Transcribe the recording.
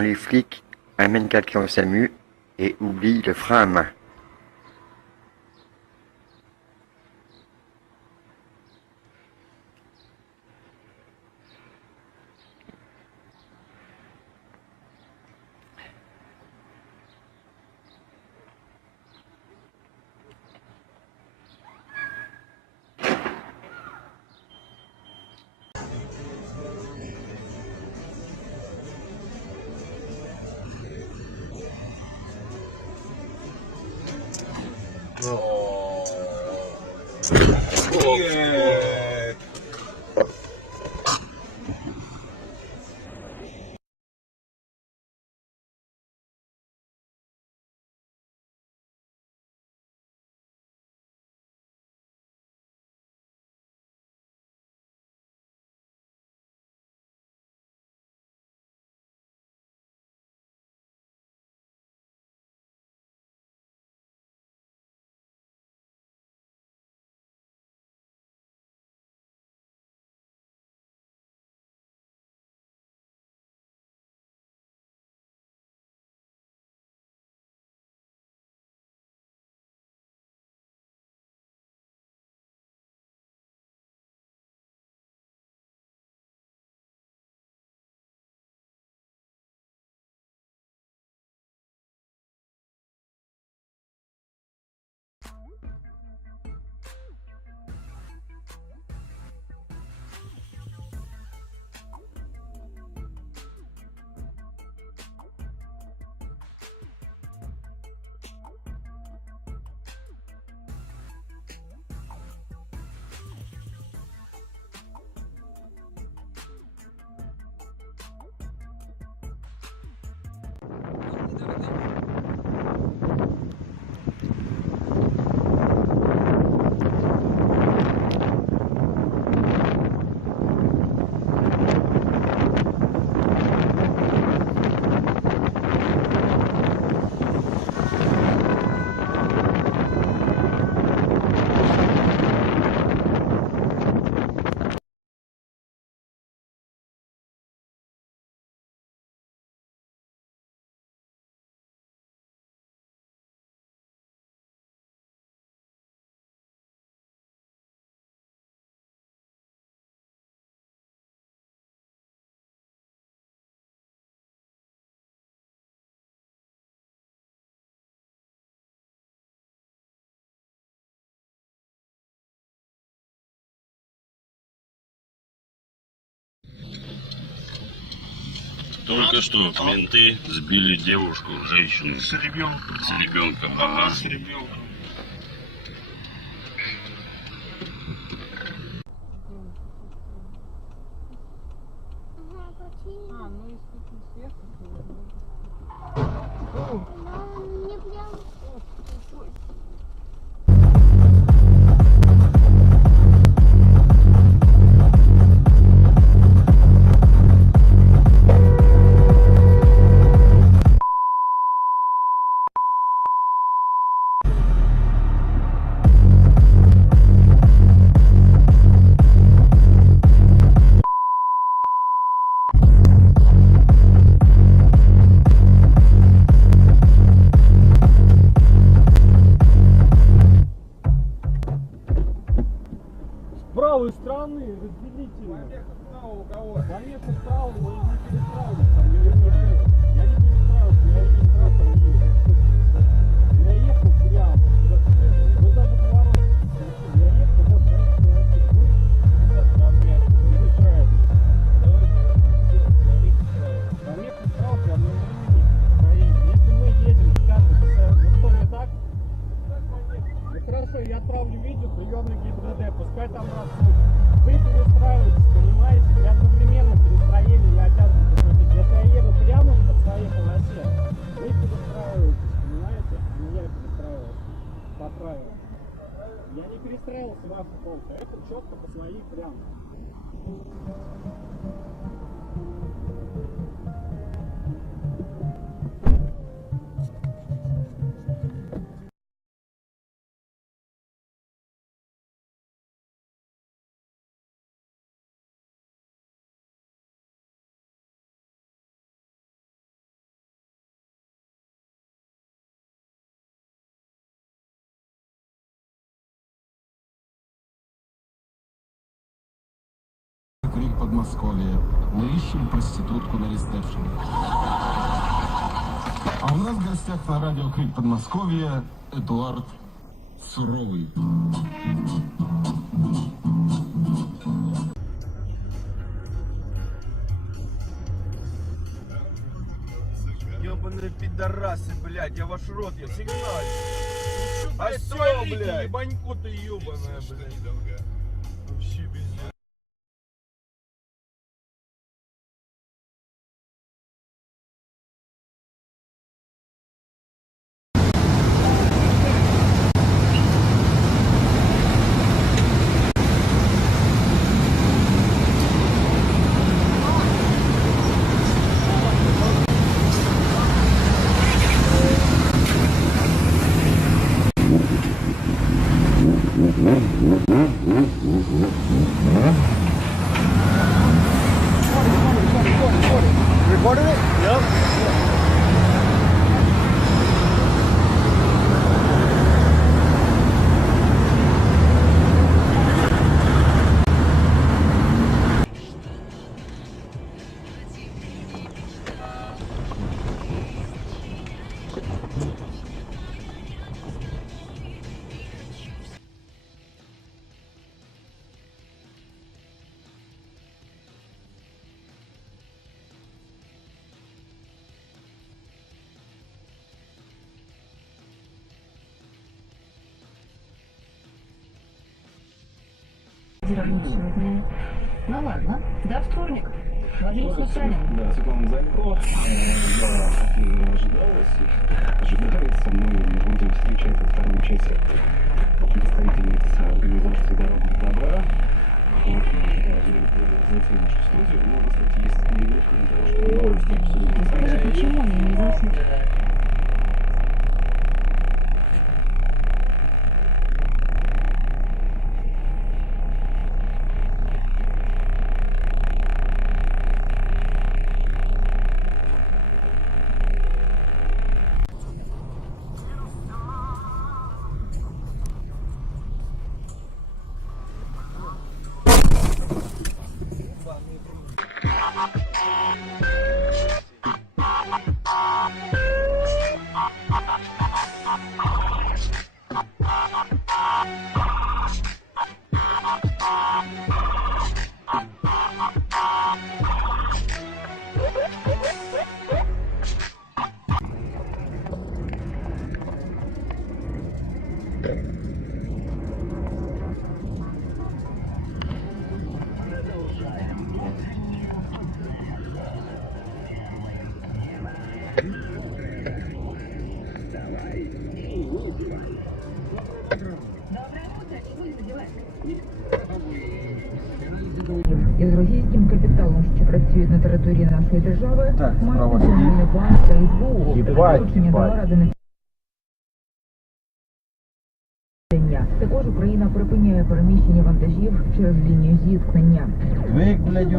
Les flics amènent quelqu'un au SAMU et oublient le frein à main. Только что менты сбили девушку, женщину. С ребенком. С ребенком. Ага, с ребенком. Ну если тут сверху, Но мне прям... С правой стороны разделительно. Поехал справа у кого? Поехал справа, но я не перестраивался. Я не перестраивался, я регистратор не ехал. Я ехал прямо. Вот даже поворот. Я ехал, вот, знаете, поехал справа, прямо на времени. Если мы едем, скажем, ну что не так? Ну хорошо, я отправлю видео, приемный ГИБДД, пускай там рассудят. Вы перестраиваетесь, понимаете? И одновременно перестроение я обязан допустить. Если я еду прямо по своей полосе, вы перестраиваетесь, понимаете? А не я перестраивался по правилам. Я не перестраивался в вашу полку, это четко по своей прямо. Крик Подмосковье. Мы ищем проститутку на ресепшене. А у нас в гостях на радио Крик Подмосковье Эдуард Суровый. Ёбаные пидорасы, блядь, я ваш рот, я сигналю. А всё, блядь. Ебаньку ты ёбаная, блядь. Вообще пиздец. Ироничного дня. Ну ладно, до вторника. Владимир Сусанин. Да, Светлана Залькова. Да, ожидается. Мы будем встречать во втором часе представительниц организации «Дорога добра». Вот, зайти в нашу студию. Но, кстати, есть минутка для того, чтобы новости обсудить. Скажи, почему они не заснут? Із російським капіталом, що працює на території нашої держави, Так, мають справа. Національний банк та СБУ. Їбать, Доручення їбать. дала Рада національного. Також Україна припиняє переміщення вантажів через лінію зіткнення. Вик, блядь,